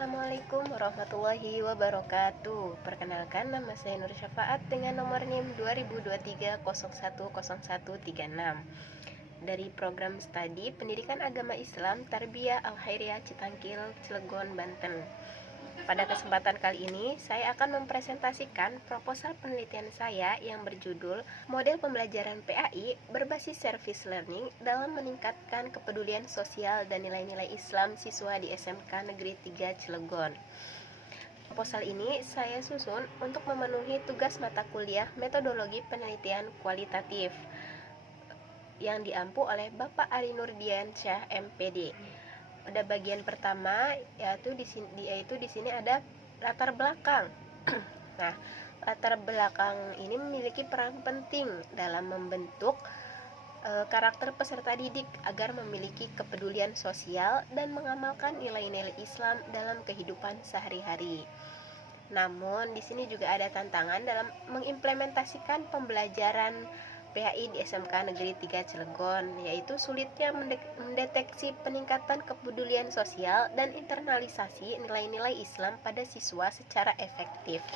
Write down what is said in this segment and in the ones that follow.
Assalamualaikum warahmatullahi wabarakatuh. Perkenalkan, nama saya Nur Syafaat dengan nomor NIM 2023010136 dari program studi Pendidikan Agama Islam Tarbiyah Al-Khairiyah Citangkil, Cilegon, Banten. Pada kesempatan kali ini, saya akan mempresentasikan proposal penelitian saya yang berjudul Model Pembelajaran PAI berbasis Service Learning dalam meningkatkan kepedulian sosial dan nilai-nilai Islam siswa di SMK Negeri 3 Cilegon. Proposal ini saya susun untuk memenuhi tugas mata kuliah Metodologi Penelitian Kualitatif yang diampu oleh Bapak Ari Nurdiansyah MPD. Pada bagian pertama yaitu di sini ada latar belakang. Nah, latar belakang ini memiliki peran penting dalam membentuk karakter peserta didik agar memiliki kepedulian sosial dan mengamalkan nilai-nilai Islam dalam kehidupan sehari-hari. Namun di sini juga ada tantangan dalam mengimplementasikan pembelajaran PAI di SMK Negeri 3 Cilegon, yaitu sulitnya mendeteksi peningkatan kepedulian sosial dan internalisasi nilai-nilai Islam pada siswa secara efektif.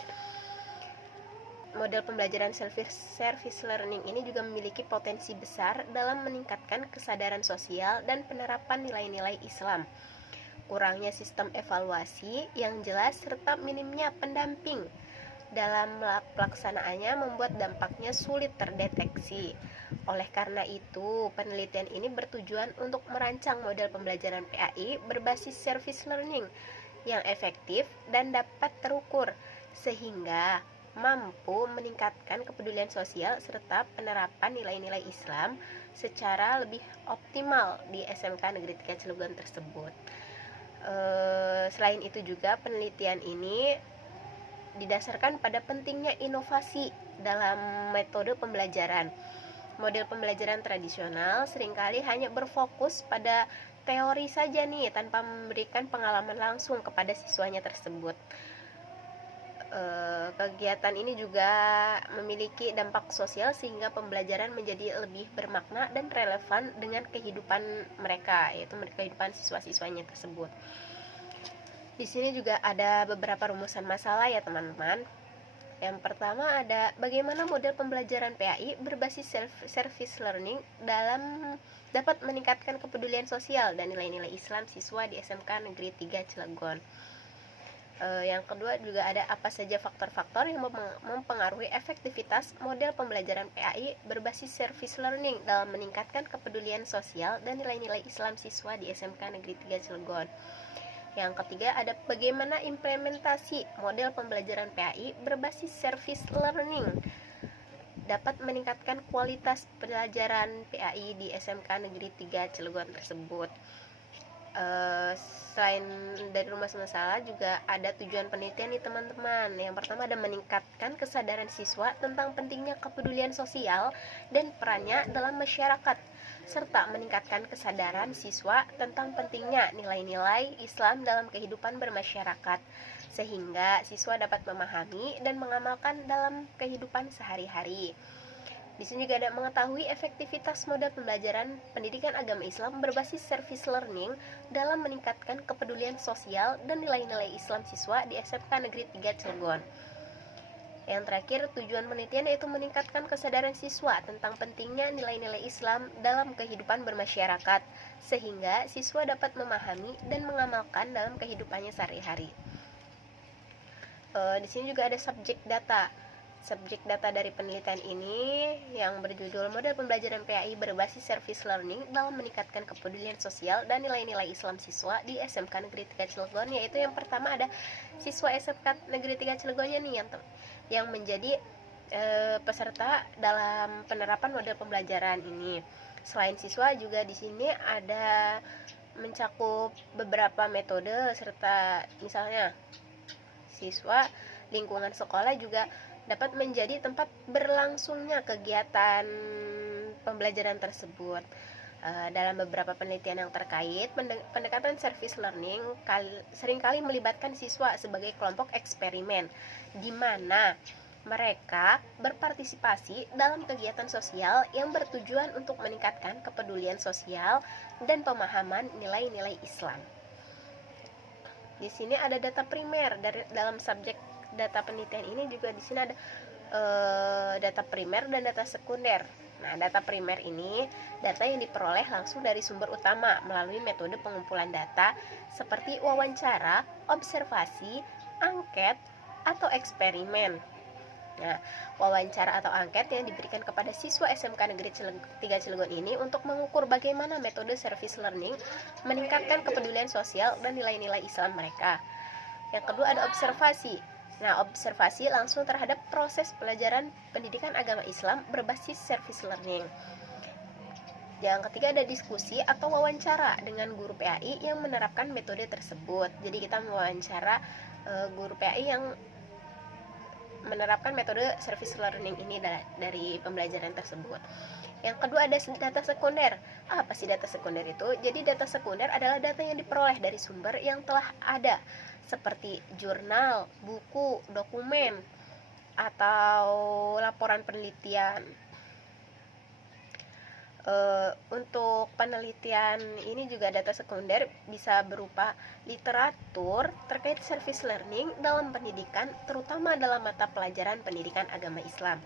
Model pembelajaran service learning ini juga memiliki potensi besar dalam meningkatkan kesadaran sosial dan penerapan nilai-nilai Islam. Kurangnya sistem evaluasi yang jelas serta minimnya pendamping dalam pelaksanaannya membuat dampaknya sulit terdeteksi. Oleh karena itu, penelitian ini bertujuan untuk merancang model pembelajaran PAI berbasis service learning yang efektif dan dapat terukur sehingga mampu meningkatkan kepedulian sosial serta penerapan nilai-nilai Islam secara lebih optimal di SMK Negeri 3 Cilegon tersebut. Selain itu juga penelitian ini didasarkan pada pentingnya inovasi dalam metode pembelajaran. Model pembelajaran tradisional seringkali hanya berfokus pada teori saja nih, tanpa memberikan pengalaman langsung kepada siswanya tersebut. Kegiatan ini juga memiliki dampak sosial sehingga pembelajaran menjadi lebih bermakna dan relevan dengan kehidupan mereka, yaitu kehidupan siswa-siswanya tersebut. Di sini juga ada beberapa rumusan masalah ya teman-teman. Yang pertama ada bagaimana model pembelajaran PAI berbasis service learning dapat meningkatkan kepedulian sosial dan nilai-nilai Islam siswa di SMK Negeri 3 Cilegon. Yang kedua juga ada apa saja faktor-faktor yang mempengaruhi efektivitas model pembelajaran PAI berbasis service learning dalam meningkatkan kepedulian sosial dan nilai-nilai Islam siswa di SMK Negeri 3 Cilegon. Yang ketiga ada bagaimana implementasi model pembelajaran PAI berbasis service learning dapat meningkatkan kualitas pelajaran PAI di SMK Negeri 3 Cilegon tersebut. Selain dari rumus masalah juga ada tujuan penelitian nih teman-teman. Yang pertama ada meningkatkan kesadaran siswa tentang pentingnya kepedulian sosial dan perannya dalam masyarakat, serta meningkatkan kesadaran siswa tentang pentingnya nilai-nilai Islam dalam kehidupan bermasyarakat, sehingga siswa dapat memahami dan mengamalkan dalam kehidupan sehari-hari. Di sini juga ada mengetahui efektivitas model pembelajaran pendidikan agama Islam berbasis service learning dalam meningkatkan kepedulian sosial dan nilai-nilai Islam siswa di SMK Negeri 3 Cilegon. Yang terakhir, tujuan penelitian yaitu meningkatkan kesadaran siswa tentang pentingnya nilai-nilai Islam dalam kehidupan bermasyarakat, sehingga siswa dapat memahami dan mengamalkan dalam kehidupannya sehari-hari. Di sini juga ada subjek data. Subjek data dari penelitian ini yang berjudul Model Pembelajaran PAI berbasis Service Learning dalam meningkatkan kepedulian sosial dan nilai-nilai Islam siswa di SMK Negeri 3 Cilegon, yaitu yang pertama ada siswa SMK Negeri 3 Cilegonnya nih yang menjadi peserta dalam penerapan model pembelajaran ini. Selain siswa juga di sini ada mencakup beberapa metode serta misalnya siswa lingkungan sekolah juga dapat menjadi tempat berlangsungnya kegiatan pembelajaran tersebut. Dalam beberapa penelitian yang terkait, pendekatan service learning seringkali melibatkan siswa sebagai kelompok eksperimen, di mana mereka berpartisipasi dalam kegiatan sosial yang bertujuan untuk meningkatkan kepedulian sosial dan pemahaman nilai-nilai Islam. Di sini ada data primer dalam subjek data penelitian ini juga di sini ada data primer dan data sekunder. Nah, data primer ini data yang diperoleh langsung dari sumber utama melalui metode pengumpulan data seperti wawancara, observasi, angket, atau eksperimen. Nah, wawancara atau angket yang diberikan kepada siswa SMK Negeri 3 Cilegon ini untuk mengukur bagaimana metode service learning meningkatkan kepedulian sosial dan nilai-nilai Islam mereka. Yang kedua ada observasi. Nah, observasi langsung terhadap proses pelajaran pendidikan agama Islam berbasis service learning. Yang ketiga ada diskusi atau wawancara dengan guru PAI yang menerapkan metode tersebut. Jadi kita mewawancara guru PAI yang menerapkan metode service learning ini dari pembelajaran tersebut. Yang kedua ada data sekunder. Apa sih data sekunder itu? Jadi data sekunder adalah data yang diperoleh dari sumber yang telah ada, seperti jurnal, buku, dokumen, atau laporan penelitian. Untuk penelitian ini juga data sekunder bisa berupa literatur terkait service learning dalam pendidikan, terutama dalam mata pelajaran pendidikan agama Islam.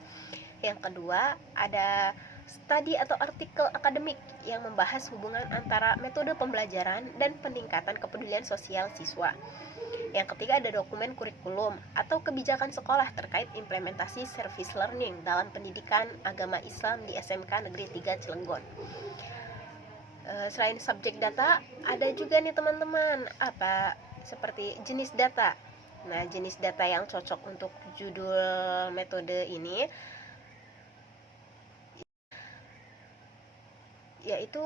Yang kedua ada studi atau artikel akademik yang membahas hubungan antara metode pembelajaran dan peningkatan kepedulian sosial siswa. Yang ketiga ada dokumen kurikulum atau kebijakan sekolah terkait implementasi service learning dalam pendidikan agama Islam di SMK Negeri 3 Cilegon. Selain subjek data, ada juga nih teman-teman, seperti jenis data. Nah, jenis data yang cocok untuk judul metode ini yaitu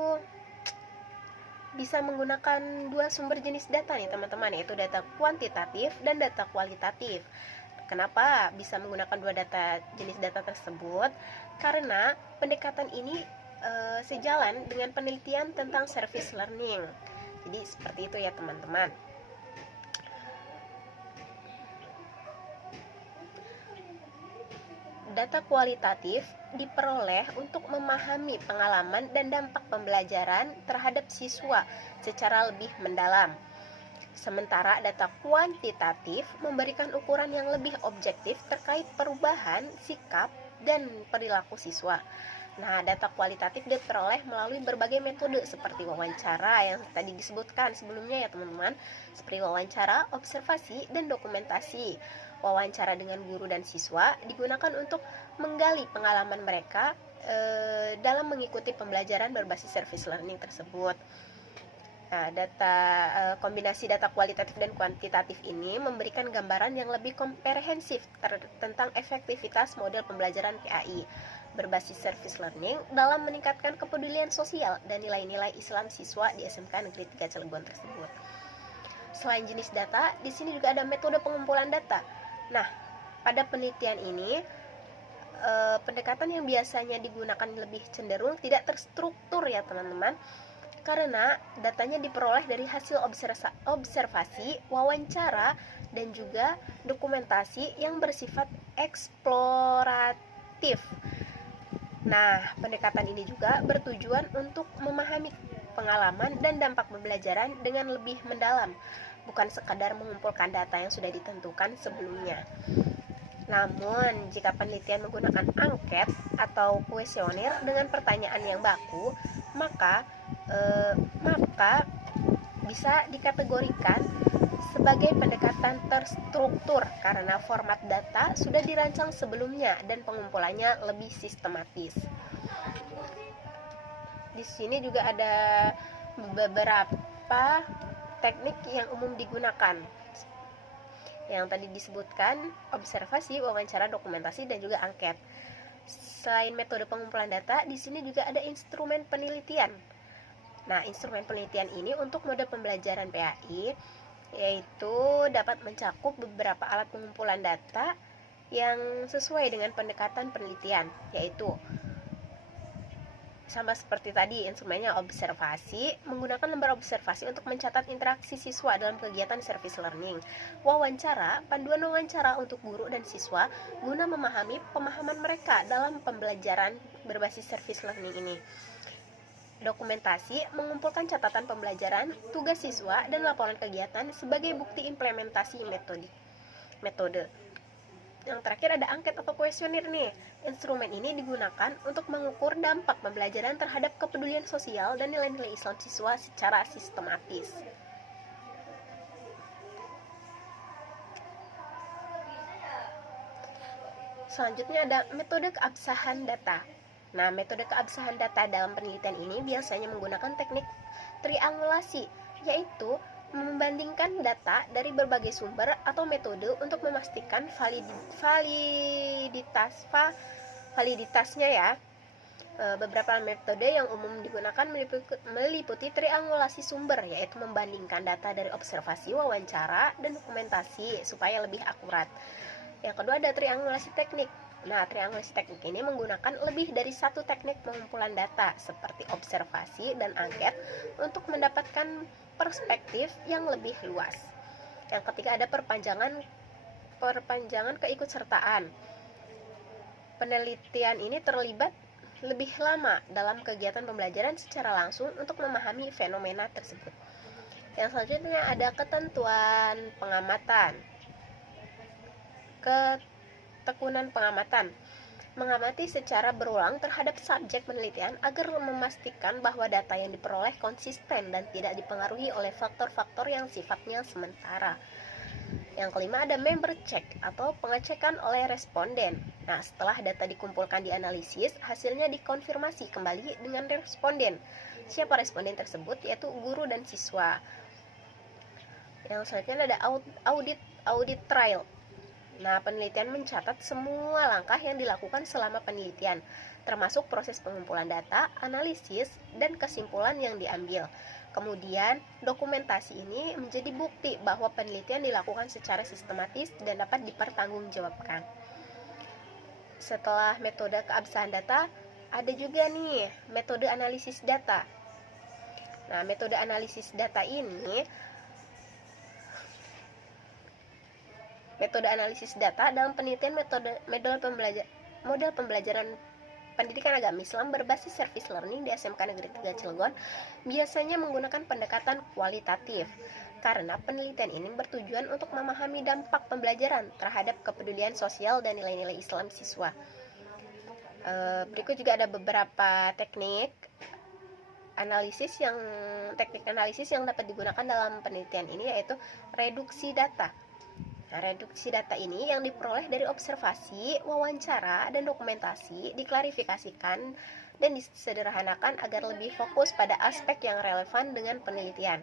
bisa menggunakan dua sumber jenis data nih teman-teman, yaitu data kuantitatif dan data kualitatif. Kenapa bisa menggunakan dua jenis data tersebut? Karena pendekatan ini sejalan dengan penelitian tentang service learning. Jadi seperti itu ya teman-teman. Data kualitatif diperoleh untuk memahami pengalaman dan dampak pembelajaran terhadap siswa secara lebih mendalam. Sementara data kuantitatif memberikan ukuran yang lebih objektif terkait perubahan sikap dan perilaku siswa. Nah, data kualitatif diperoleh melalui berbagai metode seperti wawancara yang tadi disebutkan sebelumnya ya teman-teman, seperti wawancara, observasi, dan dokumentasi. Wawancara dengan guru dan siswa digunakan untuk menggali pengalaman mereka dalam mengikuti pembelajaran berbasis service learning tersebut. Nah, kombinasi data kualitatif dan kuantitatif ini memberikan gambaran yang lebih komprehensif tentang efektivitas model pembelajaran PAI berbasis service learning dalam meningkatkan kepedulian sosial dan nilai-nilai Islam siswa di SMK Negeri 3 Cilegon tersebut. Selain jenis data, di sini juga ada metode pengumpulan data. Nah, pada penelitian ini pendekatan yang biasanya digunakan lebih cenderung tidak terstruktur ya teman-teman, karena datanya diperoleh dari hasil observasi, wawancara, dan juga dokumentasi yang bersifat eksploratif. Nah, pendekatan ini juga bertujuan untuk memahami pengalaman dan dampak pembelajaran dengan lebih mendalam, bukan sekadar mengumpulkan data yang sudah ditentukan sebelumnya. Namun, jika penelitian menggunakan angket atau kuesioner dengan pertanyaan yang baku, maka bisa dikategorikan sebagai pendekatan terstruktur karena format data sudah dirancang sebelumnya dan pengumpulannya lebih sistematis. Di sini juga ada beberapa teknik yang umum digunakan. Yang tadi disebutkan observasi, wawancara, dokumentasi, dan juga angket. Selain metode pengumpulan data, di sini juga ada instrumen penelitian. Nah, instrumen penelitian ini untuk mode pembelajaran PAI yaitu dapat mencakup beberapa alat pengumpulan data yang sesuai dengan pendekatan penelitian, yaitu sama seperti tadi instrumennya observasi, menggunakan lembar observasi untuk mencatat interaksi siswa dalam kegiatan service learning. Wawancara, panduan wawancara untuk guru dan siswa guna memahami pemahaman mereka dalam pembelajaran berbasis service learning ini. Dokumentasi mengumpulkan catatan pembelajaran, tugas siswa, dan laporan kegiatan sebagai bukti implementasi metode. Yang terakhir ada angket atau kuesioner nih. Instrumen ini digunakan untuk mengukur dampak pembelajaran terhadap kepedulian sosial dan nilai-nilai Islam siswa secara sistematis. Selanjutnya ada metode keabsahan data. Nah, metode keabsahan data dalam penelitian ini biasanya menggunakan teknik triangulasi, yaitu membandingkan data dari berbagai sumber atau metode untuk memastikan validitasnya ya. Beberapa metode yang umum digunakan meliputi triangulasi sumber, yaitu membandingkan data dari observasi, wawancara, dan dokumentasi supaya lebih akurat. Yang kedua ada triangulasi teknik. Nah, triangulasi teknik ini menggunakan lebih dari satu teknik pengumpulan data seperti observasi dan angket untuk mendapatkan perspektif yang lebih luas. Yang ketiga ada perpanjangan keikutsertaan. Penelitian ini terlibat lebih lama dalam kegiatan pembelajaran secara langsung untuk memahami fenomena tersebut. Yang selanjutnya ada ketentuan pengamatan. Ketekunan pengamatan, mengamati secara berulang terhadap subjek penelitian agar memastikan bahwa data yang diperoleh konsisten dan tidak dipengaruhi oleh faktor-faktor yang sifatnya sementara. Yang kelima ada member check atau pengecekan oleh responden. Nah, setelah data dikumpulkan dianalisis, hasilnya dikonfirmasi kembali dengan responden. Siapa responden tersebut? Yaitu guru dan siswa. Yang selanjutnya ada audit trail. Nah, penelitian mencatat semua langkah yang dilakukan selama penelitian, termasuk proses pengumpulan data, analisis, dan kesimpulan yang diambil. Kemudian, dokumentasi ini menjadi bukti bahwa penelitian dilakukan secara sistematis dan dapat dipertanggungjawabkan. Setelah metode keabsahan data, ada juga nih metode analisis data. Nah, metode analisis data ini metode analisis data dalam penelitian model pembelajaran pendidikan agama Islam berbasis service learning di SMK Negeri 3 Cilegon biasanya menggunakan pendekatan kualitatif karena penelitian ini bertujuan untuk memahami dampak pembelajaran terhadap kepedulian sosial dan nilai-nilai Islam siswa. Berikut juga ada beberapa teknik analisis yang dapat digunakan dalam penelitian ini, yaitu reduksi data. Nah, reduksi data ini yang diperoleh dari observasi, wawancara, dan dokumentasi diklarifikasikan dan disederhanakan agar lebih fokus pada aspek yang relevan dengan penelitian.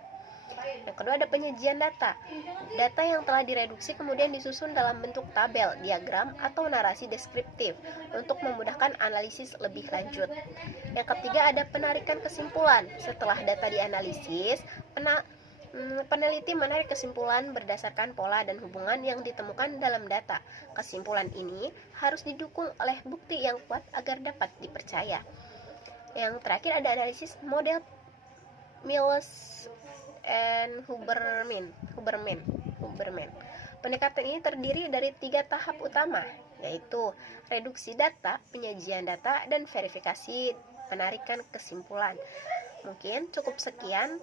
Yang kedua ada penyajian data. Data yang telah direduksi kemudian disusun dalam bentuk tabel, diagram, atau narasi deskriptif untuk memudahkan analisis lebih lanjut. Yang ketiga ada penarikan kesimpulan. Setelah data dianalisis, peneliti menarik kesimpulan berdasarkan pola dan hubungan yang ditemukan dalam data. Kesimpulan ini harus didukung oleh bukti yang kuat agar dapat dipercaya. Yang terakhir ada analisis model Miles and Huberman. Pendekatan ini terdiri dari 3 tahap utama, yaitu reduksi data, penyajian data, dan verifikasi penarikan kesimpulan. Mungkin cukup sekian.